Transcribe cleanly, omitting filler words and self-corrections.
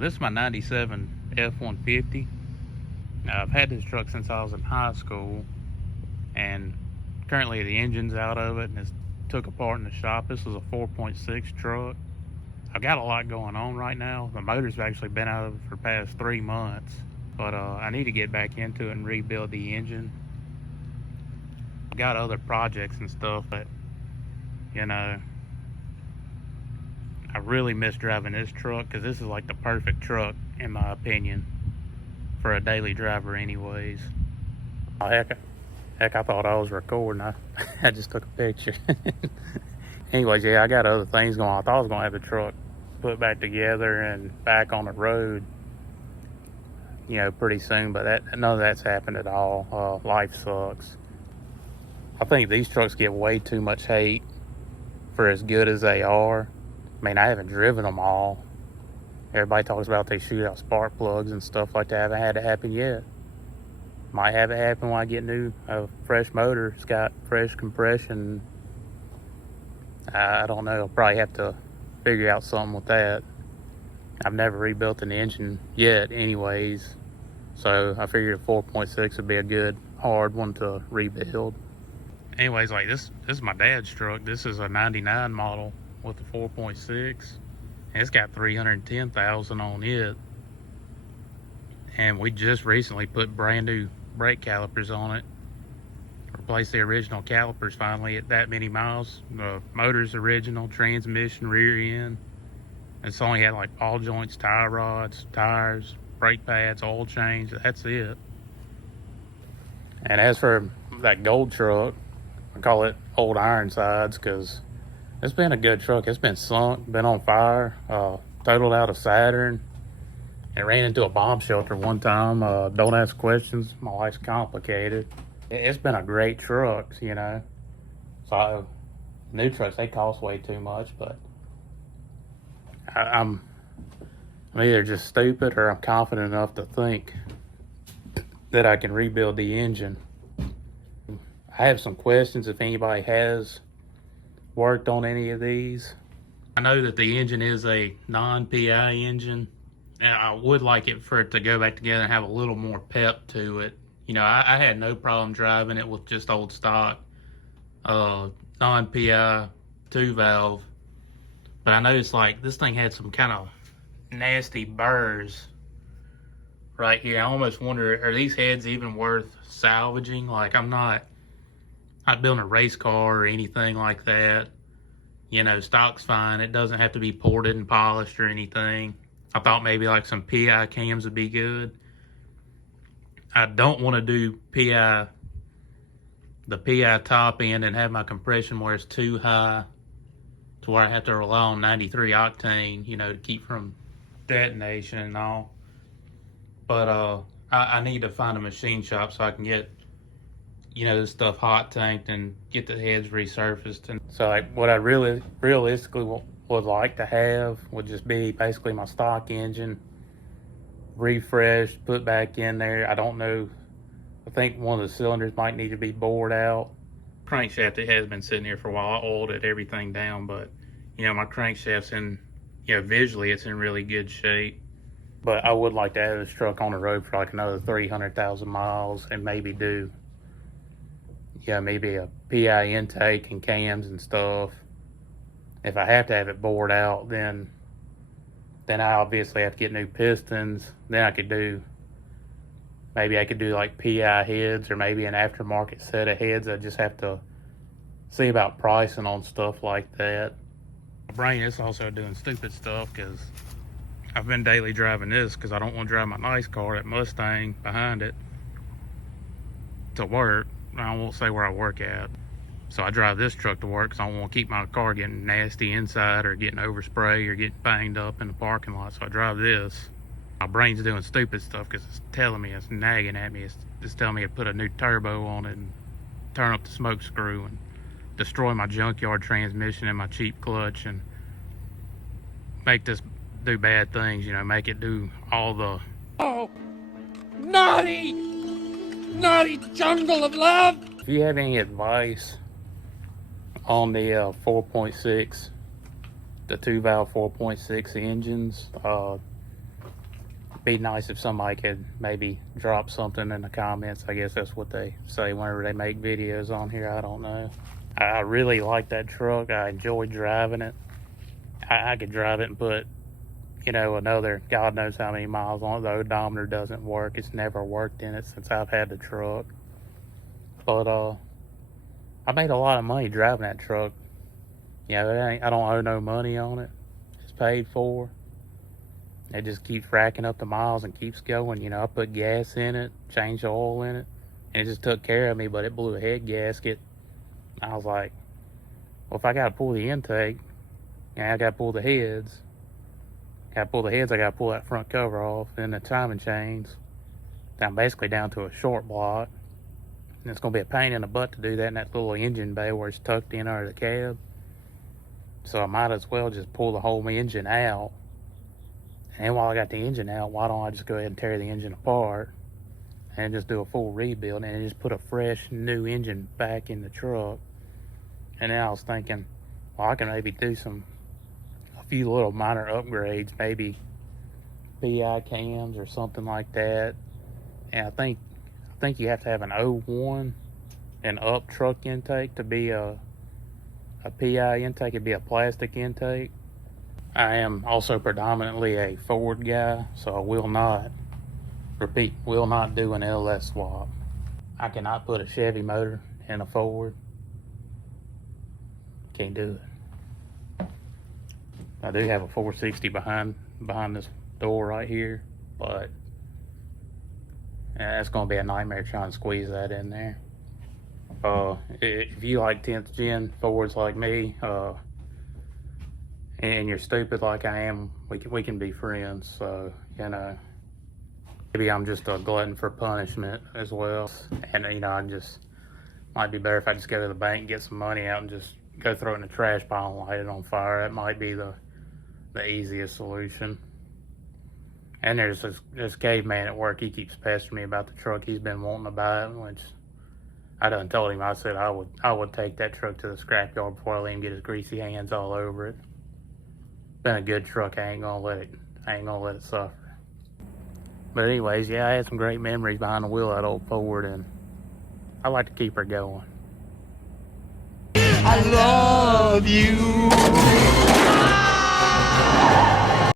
This is my 97 F-150. I've had this truck since I was in high school, and currently the engine's out of it and it's took apart in the shop. This was a 4.6 truck. I've got a lot going on right now. The motor's actually been out of it for the past 3 months, but I need to get back into it and rebuild the engine. I've got other projects and stuff, but you know, I really miss driving this truck because this is like the perfect truck in my opinion for a daily driver anyways. Oh heck, I thought I was recording. I just took a picture. Anyways, yeah, I got other things going on. I thought I was gonna have the truck put back together and back on the road, you know, pretty soon, but none of that's happened at all. Life sucks. I think these trucks get way too much hate for as good as they are. I mean, I haven't driven them all. Everybody talks about they shoot out spark plugs and stuff like that. I haven't had it happen yet. Might have it happen when I get a fresh motor. It's got fresh compression. I don't know. I'll probably have to figure out something with that. I've never rebuilt an engine yet anyways. So I figured a 4.6 would be a good hard one to rebuild. Anyways, like this is my dad's truck. This is a 99 model with a 4.6. And it's got 310,000 on it. And we just recently put brand new brake calipers on it. Replaced the original calipers finally at that many miles. The motor's original, transmission, rear end. It's only had like ball joints, tie rods, tires, brake pads, oil change. That's it. And as for that gold truck, I call it old Ironsides because it's been a good truck. It's been sunk, been on fire, totaled out of Saturn. It ran into a bomb shelter one time. Don't ask questions. My life's complicated. It's been a great truck, you know. So new trucks, they cost way too much, but I'm either just stupid or I'm confident enough to think that I can rebuild the engine. I have some questions if anybody has worked on any of these. I know that the engine is a non-PI engine, and I would like it for it to go back together and have a little more pep to it. You know, I had no problem driving it with just old stock non-PI 2-valve, but I noticed like this thing had some kind of nasty burrs right here. I almost wonder, are these heads even worth salvaging? Like, I'm not building a race car or anything like that. You know, stock's fine. It doesn't have to be ported and polished or anything. I thought maybe like some PI cams would be good. I don't want to do the PI top end and have my compression where it's too high to where I have to rely on 93 octane, you know, to keep from detonation and all. But I need to find a machine shop so I can get, you know, this stuff hot tanked and get the heads resurfaced. And so like what I really realistically would like to have would just be basically my stock engine refreshed, put back in there. I don't know, I think one of the cylinders might need to be bored out. Crankshaft, it has been sitting here for a while. I oiled it, everything down, but you know, my crankshaft's in, you know, visually it's in really good shape. But I would like to have this truck on the road for like another 300,000 miles and maybe do, yeah, maybe a PI intake and cams and stuff. If I have to have it bored out, then I obviously have to get new pistons. Then I could do like PI heads or maybe an aftermarket set of heads. I just have to see about pricing on stuff like that. My brain is also doing stupid stuff because I've been daily driving this because I don't want to drive my nice car, that Mustang behind it, to work. I won't say where I work at. So I drive this truck to work because I don't want to keep my car getting nasty inside or getting overspray or getting banged up in the parking lot. So I drive this. My brain's doing stupid stuff because it's telling me, it's nagging at me. It's telling me to put a new turbo on it and turn up the smoke screw and destroy my junkyard transmission and my cheap clutch and make this do bad things, you know, make it do all the naughty jungle of love. If you have any advice on the 4.6, the 2-valve 4.6 engines, be nice if somebody could maybe drop something in the comments. I guess that's what they say whenever they make videos on here. I don't know. I really like that truck. I enjoy driving it. I could drive it and put, you know, another God knows how many miles on it. The odometer doesn't work. It's never worked in it since I've had the truck. But I made a lot of money driving that truck. You know, I don't owe no money on it. It's paid for. It just keeps racking up the miles and keeps going. You know, I put gas in it, changed the oil in it, and it just took care of me, but it blew a head gasket. I was like, well, if I got to pull the intake, yeah, I got to pull the heads. I got to pull that front cover off, and the timing chains. I'm basically down to a short block. And it's going to be a pain in the butt to do that in that little engine bay where it's tucked in under the cab. So I might as well just pull the whole engine out. And while I got the engine out, why don't I just go ahead and tear the engine apart and just do a full rebuild and just put a fresh new engine back in the truck. And then I was thinking, well, I can maybe do a few little minor upgrades, maybe PI cams or something like that. And I think you have to have an 01 and up truck intake to be a PI intake. It'd be a plastic intake. I am also predominantly a Ford guy, so I will not do an LS swap. I cannot put a Chevy motor in a Ford. Can't do it. I do have a 460 behind this door right here, but yeah, it's going to be a nightmare trying to squeeze that in there. If you like 10th gen Fords like me, and you're stupid like I am, we can be friends. So, you know, maybe I'm just a glutton for punishment as well. And, you know, might be better if I just go to the bank and get some money out and just go throw it in the trash pile and light it on fire. That might be the easiest solution. And there's this caveman at work. He keeps pestering me about the truck. He's been wanting to buy it, which I done told him. I said I would take that truck to the scrapyard before I let him get his greasy hands all over it. Been a good truck. I ain't gonna let it suffer. But anyways, yeah, I had some great memories behind the wheel of that old Ford, and I like to keep her going. I love you.